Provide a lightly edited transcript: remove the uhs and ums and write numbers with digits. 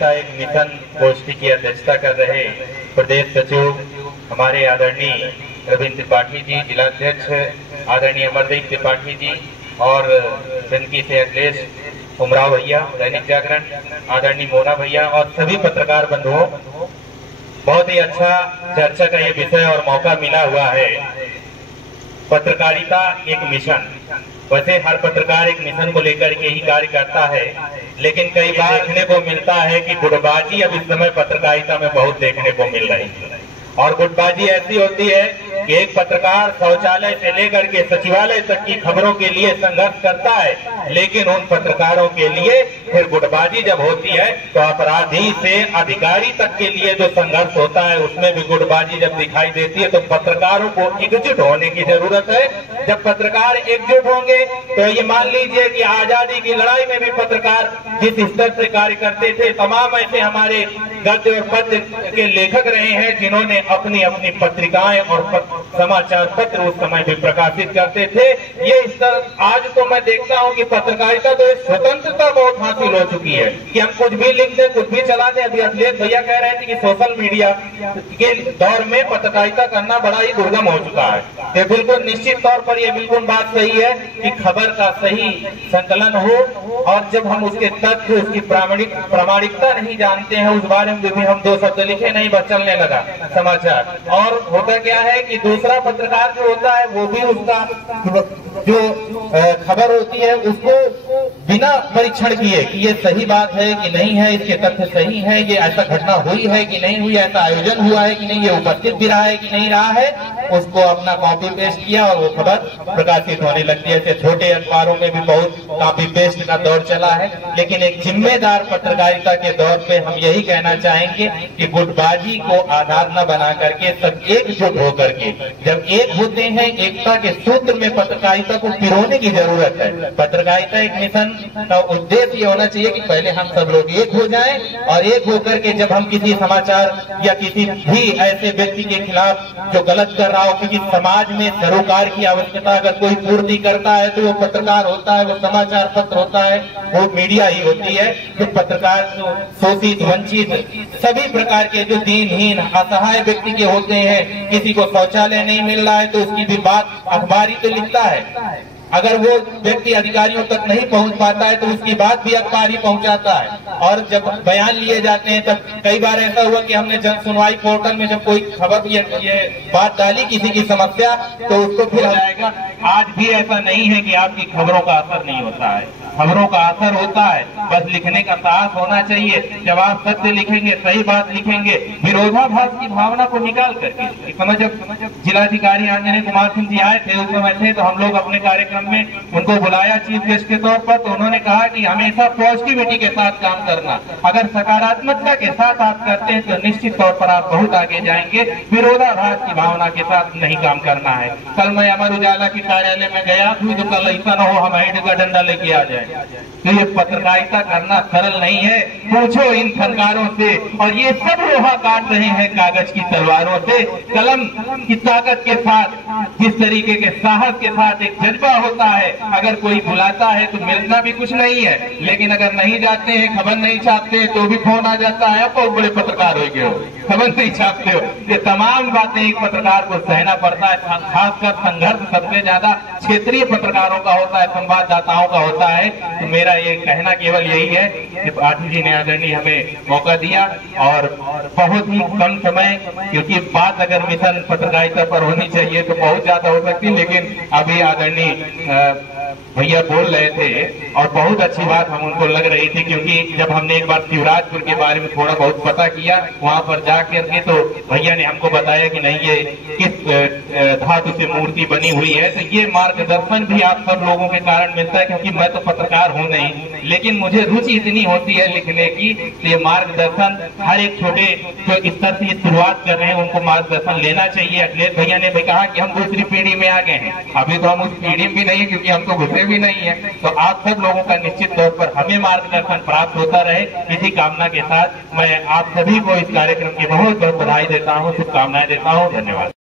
एक मिशन गोष्ठी की अध्यक्षता कर रहे प्रदेश सचिव हमारे आदरणीय रविंद्र त्रिपाठी जी, जिलाध्यक्ष आदरणीय अमरदीप त्रिपाठी जी और जनकी से अखिलेश उमराव भैया, दैनिक जागरण आदरणीय मोना भैया और सभी पत्रकार बंधुओं, बहुत ही अच्छा चर्चा का ये विषय और मौका मिला हुआ है। पत्रकारिता एक मिशन, वैसे हर पत्रकार एक मिशन को लेकर के ही कार्य करता है, लेकिन कई बार देखने को मिलता है कि गुटबाजी अब इस समय पत्रकारिता में बहुत देखने को मिल रही है। और गुटबाजी ऐसी होती है कि एक पत्रकार शौचालय से लेकर के सचिवालय तक की खबरों के लिए संघर्ष करता है, लेकिन उन पत्रकारों के लिए फिर गुटबाजी जब होती है तो अपराधी से अधिकारी तक के लिए जो संघर्ष होता है उसमें भी गुटबाजी जब दिखाई देती है। तो पत्रकारों को एकजुट होने की जरूरत है। जब पत्रकार एकजुट होंगे तो ये मान लीजिए कि आजादी की लड़ाई में भी पत्रकार जिस स्तर से कार्य करते थे, तमाम ऐसे हमारे गद्य और पत्र के लेखक रहे हैं जिन्होंने अपनी अपनी पत्रिकाएं और समाचार पत्र उस समय भी प्रकाशित करते थे। ये आज तो मैं देखता हूं कि पत्रकारिता तो एक स्वतंत्रता बहुत हासिल हो चुकी है कि हम कुछ भी लिख दें, कुछ भी चला दें। अभी अखिलेश भैया कह रहे थे कि सोशल मीडिया के दौर में पत्रकारिता करना बड़ा ही दुर्गम हो चुका है। ये बिल्कुल निश्चित तौर पर ये बिल्कुल बात सही है कि खबर का सही संकलन हो, और जब हम उसके तथ्य, उसकी प्रामाणिकता नहीं जानते हैं, उस बारे में भी हम दो शब्द लिखे नहीं बस चलने लगा समाचार। और होता क्या है कि दूसरा पत्रकार जो होता है वो भी उसका जो खबर होती है उसको बिना परीक्षण किए कि ये सही बात है कि नहीं है, इसके तथ्य सही है, ये ऐसा घटना हुई है कि नहीं हुई, ऐसा आयोजन हुआ है कि नहीं, ये उपस्थित भी रहा है कि नहीं रहा है, उसको अपना कॉपी पेस्ट किया और वो खबर प्रकाशित होने लगती है। छोटे अखबारों में भी बहुत कॉपी पेस्ट का दौर चला है, लेकिन एक जिम्मेदार पत्रकारिता के दौर पे हम यही कहना चाहेंगे कि गुटबाजी को आधार न बना करके सब एकजुट होकर के, जब एक होते हैं एकता के सूत्र में पत्रकारिता को पिरोने की जरूरत है। पत्रकारिता एक मिशन का उद्देश्य ये होना चाहिए कि पहले हम सब लोग एक हो जाएं, और एक होकर के जब हम किसी समाचार या किसी भी ऐसे व्यक्ति के खिलाफ जो गलत कर रहा हो, क्योंकि समाज में सरोकार की आवश्यकता अगर कोई पूर्ति करता है तो वो पत्रकार होता है, वो समाचार पत्र होता है, वो मीडिया ही होती है। तो पत्रकार जो शोषित, वंचित, सभी प्रकार के जो दीनहीन, असहाय व्यक्ति के होते हैं, किसी को शौचालय नहीं मिल रहा है तो उसकी भी बात अखबार ही तो लिखता है। अगर वो व्यक्ति अधिकारियों तक नहीं पहुंच पाता है तो उसकी बात भी अखबार ही पहुंचाता है। और जब बयान लिए जाते हैं तब कई बार ऐसा हुआ कि हमने जन सुनवाई पोर्टल में जब कोई खबर ये बात डाली किसी की समस्या, तो उसको फिर जाएगा। आज भी ऐसा नहीं है कि आपकी खबरों का असर नहीं होता है, खबरों का असर होता है, बस लिखने का साहस होना चाहिए। जब आप सत्य लिखेंगे, सही बात लिखेंगे, विरोधाभास की भावना को निकाल करके। समझ जिलाधिकारी आंजनेय कुमार सिंह जी आए थे, उस समय थे, तो हम लोग अपने कार्यक्रम में उनको बुलाया चीफ गेस्ट के तौर पर, तो उन्होंने कहा कि हमेशा पॉजिटिविटी के साथ काम करना, अगर सकारात्मकता के साथ आप करते हैं तो निश्चित तौर पर आप बहुत आगे जाएंगे। विरोधाभास की भावना के साथ नहीं काम करना है। कल मैं अमर उजाला के कार्यालय में गया था, तो कल ऐसा न हो हम हेड का डंडा लेके आ जाए। तो ये पत्रकारिता करना सरल नहीं है। पूछो इन फनकारों से, और ये सब लोहा काट रहे हैं कागज की तलवारों से। कलम की ताकत के साथ, जिस तरीके के साहस के साथ एक जज्बा होता है, अगर कोई बुलाता है तो मिलना भी कुछ नहीं है, लेकिन अगर नहीं जाते हैं, खबर नहीं छापते तो भी फोन आ जाता है, आप बहुत बड़े पत्रकार हो गए हो, खबर नहीं छापते हो। ये तमाम बातें एक पत्रकार को सहना पड़ता है। खासकर संघर्ष सबसे ज्यादा क्षेत्रीय पत्रकारों का होता है, संवाददाताओं का होता है। तो मेरा ये कहना केवल यही है कि पाठी जी ने आदरणीय हमें मौका दिया, और बहुत ही कम समय, क्योंकि बात अगर मिशन पत्रकारिता पर होनी चाहिए तो बहुत ज्यादा हो सकती, लेकिन अभी आदरणीय भैया बोल रहे थे और बहुत अच्छी बात हम उनको लग रही थी, क्योंकि जब हमने एक बार शिवराजपुर के बारे में थोड़ा बहुत पता किया, वहां पर जाकर के तो भैया ने हमको बताया कि नहीं, ये किस धातु से मूर्ति बनी हुई है। तो ये मार्गदर्शन भी आप सब लोगों के कारण मिलता है, क्योंकि मैं तो पत्रकार हूं नहीं, लेकिन मुझे रुचि इतनी होती है लिखने की। तो ये मार्गदर्शन हर एक छोटे जो स्तर से शुरुआत कर रहे हैं उनको मार्गदर्शन लेना चाहिए। अखिलेश भैया ने भी कहा कि हम दूसरी पीढ़ी में आ गए हैं, अभी तो हम उस पीढ़ी में भी नहीं है, क्योंकि हम तो घुसे भी नहीं है। तो आप सब लोगों का निश्चित तौर पर हमें मार्गदर्शन प्राप्त होता रहे, इसी कामना के साथ मैं आप सभी को इस कार्यक्रम की बहुत बहुत बधाई देता हूँ, शुभकामनाएं देता हूँ। धन्यवाद।